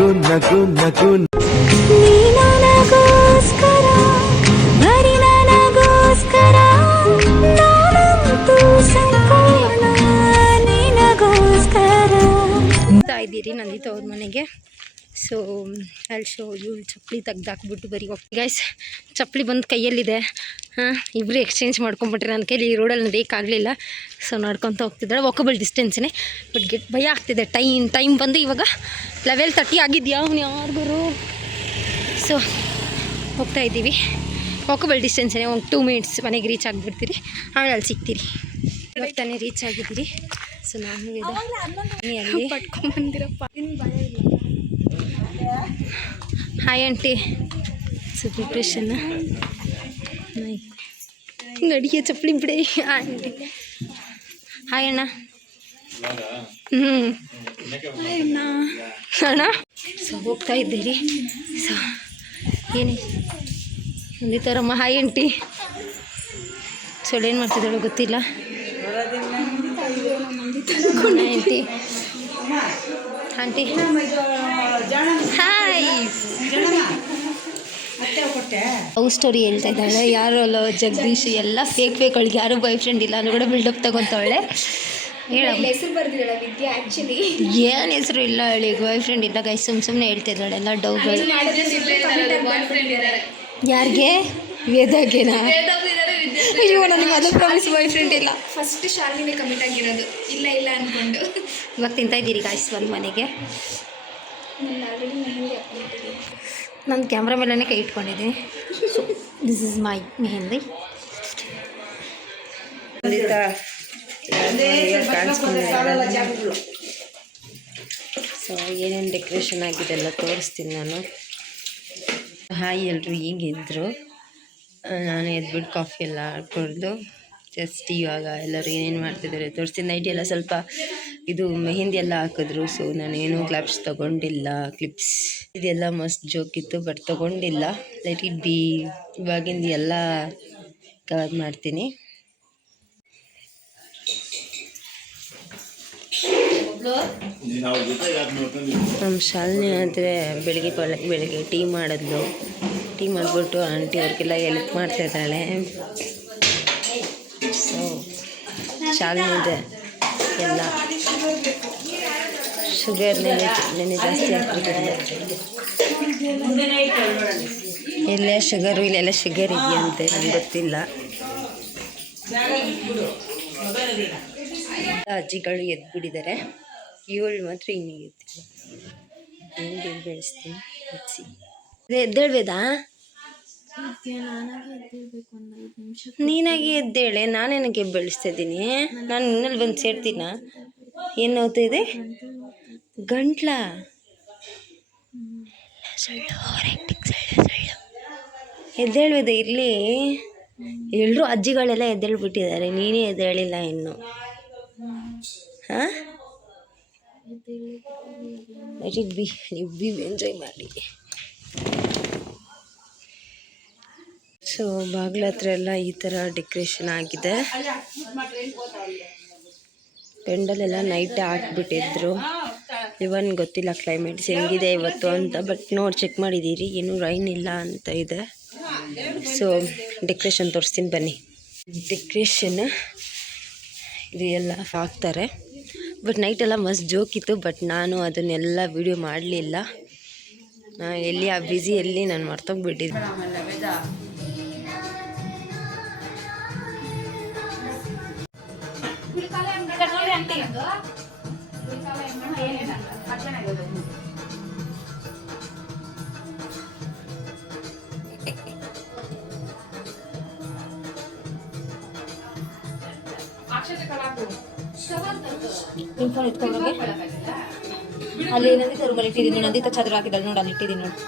ನಗು ನಗು ನಗು ಇದ್ದೀರಿ ನಂದಿತ ಅವ್ರ ಮನೆಗೆ. ಸೊ ಅಲ್ಲಿ ಶೋ ಇವಳು ಚಪ್ಪಲಿ ತೆಗ್ದಾಕ್ಬಿಟ್ಟು ಬರೀ ಹೋಗ್ತೀವಿ ಗೈಸ್. ಚಪ್ಪಲಿ ಬಂದು ಕೈಯಲ್ಲಿದೆ. ಇಬ್ಬರು ಎಕ್ಸ್ಚೇಂಜ್ ಮಾಡ್ಕೊಂಬಿಟ್ರೆ ನನ್ನ ಕೈಲಿ ಈ ರೋಡಲ್ಲಿ ನಡೆಯೋಕ್ಕಾಗಲಿಲ್ಲ. ಸೊ ನಡ್ಕೊತ ಹೋಗ್ತಿದ್ದಾಳೆ. ವಾಕಬಲ್ ಡಿಸ್ಟೆನ್ಸ್ನೇ, ಬಟ್ ಭಯ ಆಗ್ತಿದೆ. ಟೈಮ್ ಬಂದು ಇವಾಗ 11:30 ಆಗಿದೆಯಾ ಅವ್ನು ಯಾರಿಗೂ. ಸೊ ಹೋಗ್ತಾ ಇದ್ದೀವಿ. ವಾಕಬಲ್ ಡಿಸ್ಟೆನ್ಸೇ, ಒಂದು 2 ಮಿನಿಟ್ಸ್ ಮನೆಗೆ ರೀಚ್ ಆಗಿಬಿಡ್ತೀರಿ. ಆಮೇಲೆ ಅಲ್ಲಿ ಸಿಗ್ತೀರಿ. ಇವಾಗ ತಾನೇ ರೀಚ್ ಆಗಿದ್ದೀರಿ. ಸೊ ನಾನು ಅಲ್ಲಿ ಪಟ್ಕೊಂಡ್ಬಂದಿರಪ್ಪ. Hi aunty. ಸೊ ಪ್ರಿಪ್ರೇಷನ್ ನಡಿಗೆ ಚಪ್ಪಲಿ ಬಿಡಿ ಆಂಟಿ. ಹಾಯ್ ಅಣ್ಣ. ಅಣ್ಣ. ಸೊ ಹೋಗ್ತಾ ಇದ್ದೀರಿ. ಸೊ ಏನೇ ಒಂದೇ ಥರಮ್ಮ. Hi aunty. ಸೊ ಏನು ಮಾಡ್ತಿದ್ದಾಳೋ ಗೊತ್ತಿಲ್ಲ. Aunty aunty hi. Love story ಹೇಳ್ತಾ ಇದ್ದಾಳೆ. ಯಾರು ಲವ್ ಜಗದೀಶ್ ಎಲ್ಲ ಫೇಕ್ ಅವಳಿಗೆ ಯಾರು ಬಾಯ್ ಫ್ರೆಂಡ್ ಇಲ್ಲ ಅನ್ನೋ ಕೂಡ ಬಿಲ್ಡಪ್ ತಗೊತಾವಳೆ. ಹೇಳಮ್ಮ ಹೆಸರು ಬರ್ದಿದ್ದಾಳೆ ವಿದ್ಯಾ. ಆ್ಯಕ್ಚುಲಿ ಏನು ಹೆಸರು ಇಲ್ಲ ಹೇಳಿ, ಬಾಯ್ ಫ್ರೆಂಡ್ ಇಲ್ಲ ಗೈ. ಸುಮ್ಮನೆ ಹೇಳ್ತಾ ಇದ್ದಾಳೆ ಎಲ್ಲ ಡೌಗಳು. ಯಾರಿಗೆ? ವೇದಾಗೆನಾ? ಅಯ್ಯೋ ನನಗೆ ಅದು ಪ್ರಾಮಿಸ್ ಬಾಯ್ ಫ್ರೆಂಡ್ ಇಲ್ಲ. ಫಸ್ಟ್ ಶಾಲಿನೇ ಕಮಿಟ್ ಆಗಿರೋದು. ಇಲ್ಲ ಅಂದ್ಕೊಂಡು ಇವಾಗ ತಿಂತಾ ಇದ್ದೀರಿ ಗಾಯ್ಸ್ ಬಂದು ಮನೆಗೆ. ನಾನು ಕ್ಯಾಮ್ರಾ ಮೇಲೇ ಕೈ ಇಟ್ಕೊಂಡಿದ್ದೀನಿ. So this is my mehndi. So ಏನೇನು ಡೆಕೋರೇಷನ್ ಆಗಿದೆ ಎಲ್ಲ ತೋರಿಸ್ತೀನಿ ನಾನು. ಹಾಯ್ ಎಲ್ಲರೂ ಹೀಗಿದ್ರು. ನಾನು ಎದ್ಬಿಟ್ಟು ಕಾಫಿ ಎಲ್ಲ ಕುಡಿದು ಜಸ್ಟ್ ಇವಾಗ ಎಲ್ಲರೂ ಏನೇನು ಮಾಡ್ತಿದ್ದಾರೆ ತೋರಿಸ್ತೀನಿ. ನೈಟ್ ಎಲ್ಲ ಸ್ವಲ್ಪ ಇದು ಮೆಹಂದಿ ಎಲ್ಲ ಹಾಕಿದ್ರು. ಸೊ ನಾನೇನು ಕ್ಲಿಪ್ಸ್ ತೊಗೊಂಡಿಲ್ಲ. ಇದೆಲ್ಲ ಮಸ್ತ್ ಜೋಕಿತ್ತು ಬಟ್ ತೊಗೊಂಡಿಲ್ಲ. Let it be. ಇವಾಗಿಂದ ಎಲ್ಲ ಕವರ್ ಮಾಡ್ತೀನಿ. ನಮ್ಮ ಶಾಲಿನಿ ಆದರೆ ಬೆಳಿಗ್ಗೆ ಟೀ ಮಾಡಿದ್ಲು. ಟೀ ಮಾಡಿಬಿಟ್ಟು ಆಂಟಿ ಅವ್ರಿಗೆಲ್ಲ ಹೆಲ್ಪ್ ಮಾಡ್ತಾಯಿದ್ದಾಳೆ. ಸೊ ಶಾಲಿನಿದೆ ಎಲ್ಲ ಶುಗರ್ ನೆನೆ ಜಾಸ್ತಿ ಹಾಕ್ಬಿಟ್ಟಿದೆ. ಎಲ್ಲೇ ಶುಗರು ಇಲ್ಲೆಲ್ಲ ಶುಗರ್ ಇದೆಯಂತೆ, ನಂಗೆ ಗೊತ್ತಿಲ್ಲ. ಅಜ್ಜಿಗಳು ಎದ್ಬಿಟ್ಟಿದ್ದಾರೆ. ಇವಳು ಮಾತ್ರ ಇನ್ನೂ ಎದ್ದಿಲ್ಲ. ಹೆಂಗೆ ಬೆಳೆಸ್ತೀನಿ ಹೆಚ್ಚಿ. ಎದ್ದೇಳ್ಬೇದಾ? ನೀನಾಗಿ ಎದ್ದೇಳೆ. ನಾನೇನಕ್ಕೆ ಬೆಳೆಸ್ತಾ ಇದ್ದೀನಿ? ನಾನು ಇನ್ನಲ್ಲಿ ಬಂದು ಸೇರ್ತೀನ? ಏನು ನೋಡ್ತಾ ಇದೆ? ಗಂಟ್ಲ ಎದ್ದೇಳ್ಬೇದ? ಇರಲಿ. ಎಲ್ಲರೂ ಅಜ್ಜಿಗಳೆಲ್ಲ ಎದ್ದೇಳ್ಬಿಟ್ಟಿದ್ದಾರೆ, ನೀನೇ ಎದ್ದೇಳಿಲ್ಲ ಇನ್ನು. ಹಾಂ ಲೆಟ್ ಇಟ್ ಬಿ. ನೀವು ಎಂಜಾಯ್ ಮಾಡಿ. ಸೊ ಬಾಗಿಲ ಹತ್ರ ಎಲ್ಲ ಈ ಥರ ಡೆಕೋರೇಷನ್ ಆಗಿದೆ. ಪೆಂಡಲೆಲ್ಲ ನೈಟೇ ಹಾಕ್ಬಿಟ್ಟಿದ್ರು. ಇವನ್ ಗೊತ್ತಿಲ್ಲ ಕ್ಲೈಮೇಟ್ಸ್ ಹೆಂಗಿದೆ ಇವತ್ತು ಅಂತ, ಬಟ್ ನೋಡಿ ಚೆಕ್ ಮಾಡಿದ್ದೀರಿ ಏನೂ ರೈನ್ ಇಲ್ಲ ಅಂತ ಇದೆ. ಸೊ ಡೆಕೋರೇಷನ್ ತೋರಿಸ್ತೀನಿ ಬನ್ನಿ. ಡೆಕೋರೇಷನ್ ಇದು ಎಲ್ಲ ಹಾಕ್ತಾರೆ. ಬಟ್ ನೈಟೆಲ್ಲ ಮಸ್ತ್ ಜೋಕಿತ್ತು. ಬಟ್ ನಾನು ಅದನ್ನೆಲ್ಲ ವೀಡಿಯೋ ಮಾಡಲಿಲ್ಲ. ಎಲ್ಲಿ ಆ ಬ್ಯುಸಿಯಲ್ಲಿ ನಾನು ಮರ್ತೋಗ್ಬಿಟ್ಟಿದ್ದೆ. ಅಲ್ಲಿ ನಂದಿತ ರೂಮಲ್ಲಿ ಇಟ್ಟಿದ್ದೀನಿ. ನಂದಿತ ಚಾਦਰ ಹಾಕಿದ್ದಾಳೆ ನೋಡಿ, ಅಲ್ಲಿ ಇಟ್ಟಿದ್ದೀನಿ ನೋಡಿ.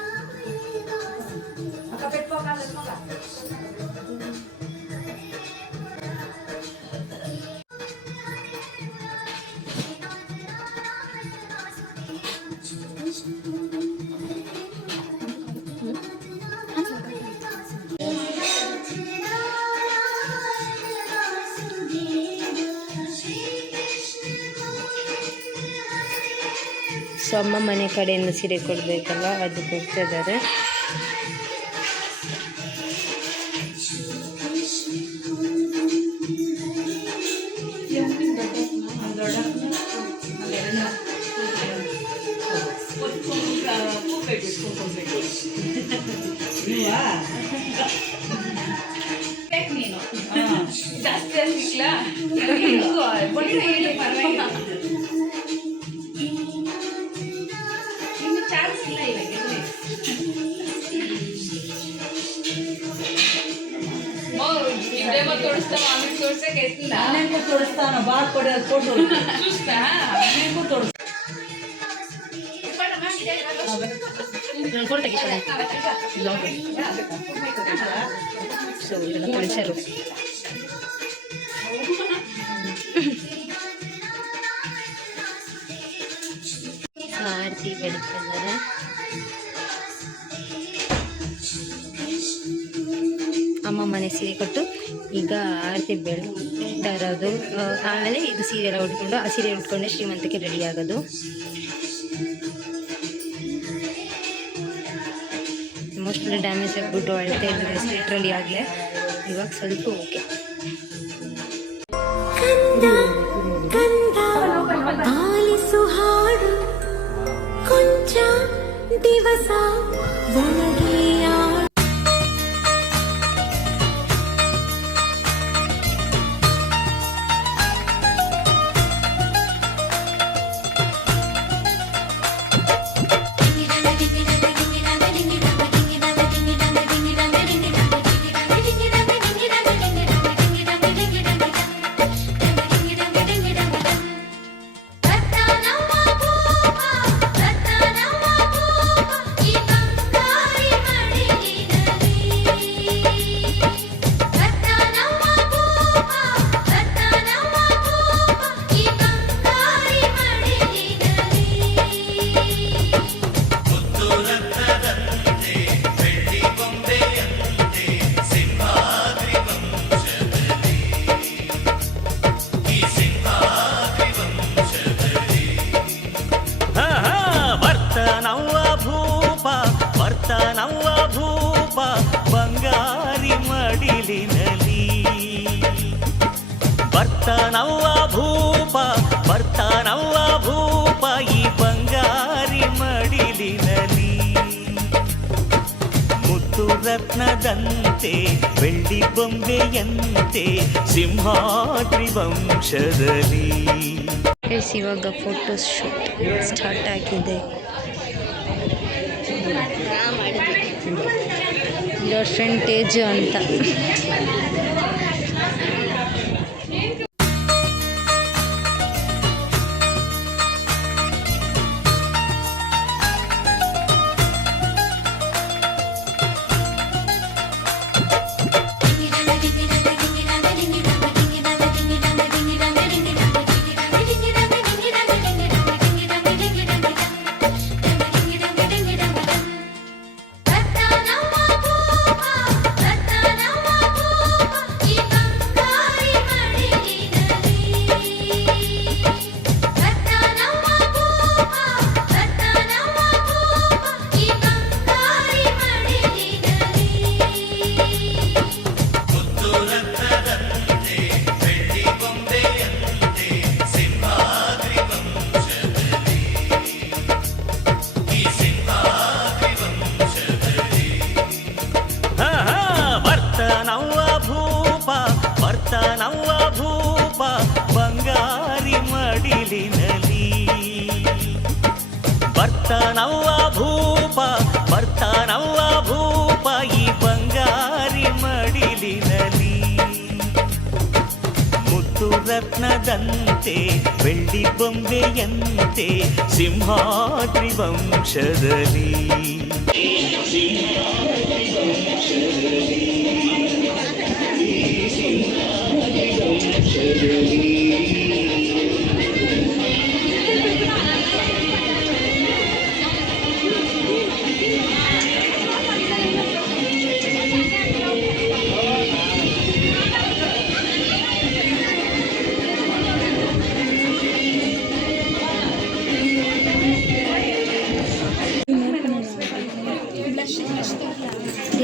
ಸೊ ಅಮ್ಮ ಮನೆ ಕಡೆಯಿಂದ ಸೀರೆ ಕೊಡಬೇಕಲ್ಲ, ಅದಕ್ಕೆ ಹೋಗ್ತಾ ಇದ್ದಾರೆ. ತೋರಿಸ್ತಾನ ಬಾಳ್ ಕೊಡಿ ಅದು ಫೋಟೋ ಸೊ ಇದೆಲ್ಲ ಕಳಿಸರು. ಆರತಿ ಬೆಳೀತಿದ್ದಾರೆ. ಅಮ್ಮ ಮನೆ ಸೀರೆ ಕೊಟ್ಟು ಈಗ ಆರತಿ ಬೆಳೀತಾ ಇರೋದು. ಆಮೇಲೆ ಇದು ಸೀರೆ ಎಲ್ಲ ಉಟ್ಕೊಂಡು, ಆ ಸೀರೆ ಉಟ್ಕೊಂಡೆ ಶ್ರೀಮಂತಕ್ಕೆ ರೆಡಿ ಆಗೋದು. ಮೋಸ್ಟ್ಲಿ ಡ್ಯಾಮೇಜ್ ಆಗಿಬಿಟ್ಟು ಅಳ್ತಾ ಇದ್ದಾರೆ ಲಿಟ್ರಲಿ ಆಗಲೇ. ಇವಾಗ ಸ್ವಲ್ಪ ಓಕೆ. ಆಲಿಸು ಹಾಡು ಕೊಂಚ ದಿವಸ ನವ್ವ ಭೂಪ ಬಂಗಾರಿ ಮಡಿಲಿನಲಿ ಬರ್ತಾನವ್ವ ಭೂಪ ಬರ್ತಾನವ್ವ ಭೂಪ ಈ ಬಂಗಾರಿ ಮಡಿಲಿನಲಿ ಮುತ್ತು ರತ್ನದಂತೆ ಬೆಳ್ಳಿ ಬೊಂಬೆಯಂತೆ ಸಿಂಹಾದ್ರಿ ವಂಶದಲ್ಲಿ. ಇವಾಗ ಫೋಟೋ ಶೂಟ್ ಸ್ಟಾರ್ಟ್ ಆಗಿದೆ. ಫ್ರಂಟೇಜ್ ಅಂತ ಬರ್ತಾನವ್ವ ಭೂಪ ಬಂಗಾರಿ ಮಡಿಲಿನಲಿ ಬರ್ತಾನವ್ವ ಭೂಪ ಬರ್ತಾನವ್ವ ಭೂಪ ಈ ಬಂಗಾರಿ ಮಡಿಲಿನಲಿ ಮುತ್ತು ರತ್ನದಂತೆ ಬೆಳ್ಳಿ ಬೊಂಬೆಯಂತೆ ಸಿಂಹಾದ್ರಿ ವಂಶದಲ್ಲಿ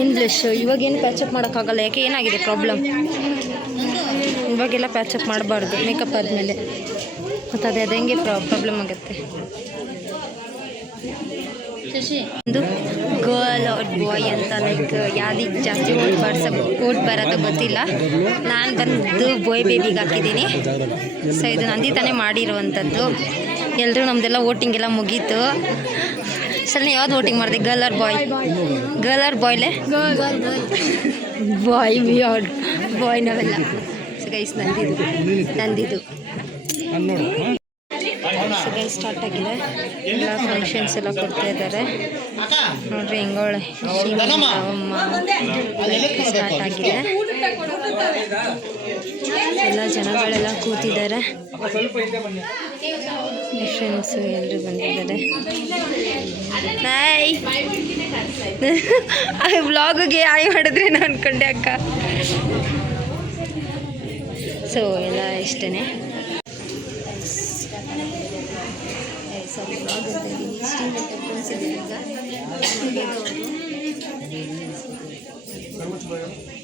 ಏನು ಬ್ಲಷ್ ಇವಾಗೇನು ಪ್ಯಾಚಪ್ ಮಾಡೋಕ್ಕಾಗಲ್ಲ, ಯಾಕೆ ಏನಾಗಿದೆ ಪ್ರಾಬ್ಲಮ್? ಇವಾಗೆಲ್ಲ ಪ್ಯಾಚಪ್ ಮಾಡಬಾರ್ದು ಮೇಕಪ್ ಆದಮೇಲೆ, ಮತ್ತು ಅದು ಹೆಂಗೆ ಪ್ರಾಬ್ಲಮ್ ಆಗುತ್ತೆ. ಒಂದು ಗರ್ಲ್ ಆರ್ ಬಾಯ್ ಅಂತ ಲೈಕ್ ಯಾವ್ದಿಗೆ ಜಾಸ್ತಿ ಓಟ್ ಬರೋದು ಗೊತ್ತಿಲ್ಲ. ನಾನು ಬಂದು ಬಾಯ್ ಬೇಬಿಗೆ ಹಾಕಿದ್ದೀನಿ. ಸೊ ಇದು ನಂದಿ ತಾನೇ ಮಾಡಿರುವಂಥದ್ದು. ಎಲ್ಲರೂ ನಮ್ಮದೆಲ್ಲ ವೋಟಿಂಗ್ ಎಲ್ಲ ಮುಗೀತು. ಸರ್ ನೀವು ಯಾವ್ದು ವೋಟಿಂಗ್ ಮಾಡಿದೆ? Girl or boy? Girl or ಬಾಯ್ಲೆ? ಬಾಯ್ ವಿ ಆರ್ ಬಾಯ್ ನಾವೆಲ್ಲ. ಸೊ ಗೈಸ್ ನಂದಿದು ಸೊ ಗೈಸ್ ಸ್ಟಾರ್ಟ್ ಆಗಿದೆ. ಎಲ್ಲ ಫಂಕ್ಷನ್ಸ್ ಎಲ್ಲ ಕೊಡ್ತಾ ಇದ್ದಾರೆ ನೋಡ್ರಿ. ಹೆಂಗೋಳೆ ಶ್ರೀಮಂತಮ್ಮ ಸ್ಟಾರ್ಟ್ ಆಗಿದೆ. ಎಲ್ಲ ಜನಗಳೆಲ್ಲ ಕೂತಿದ್ದಾರೆ. ಫ್ರೆಂಡ್ಸು ಎಲ್ಲರೂ ಬಂದಿದ್ದಾರೆ. ವ್ಲಾಗಿಗೆ ಆಯ್ ಮಾಡಿದ್ರೆ ನಾನು ಅನ್ಕೊಂಡೆ ಅಕ್ಕ. ಸೊ ಎಲ್ಲ ಇಷ್ಟೇ. ವ್ಲಾಗ್ ಅಂತ ಇದ್ದೀನಿ. ಶ್ರೀಮಂತ ಫ್ರೆಂಡ್ಸ್ ಇದ್ದಾರೆ ಈಗ.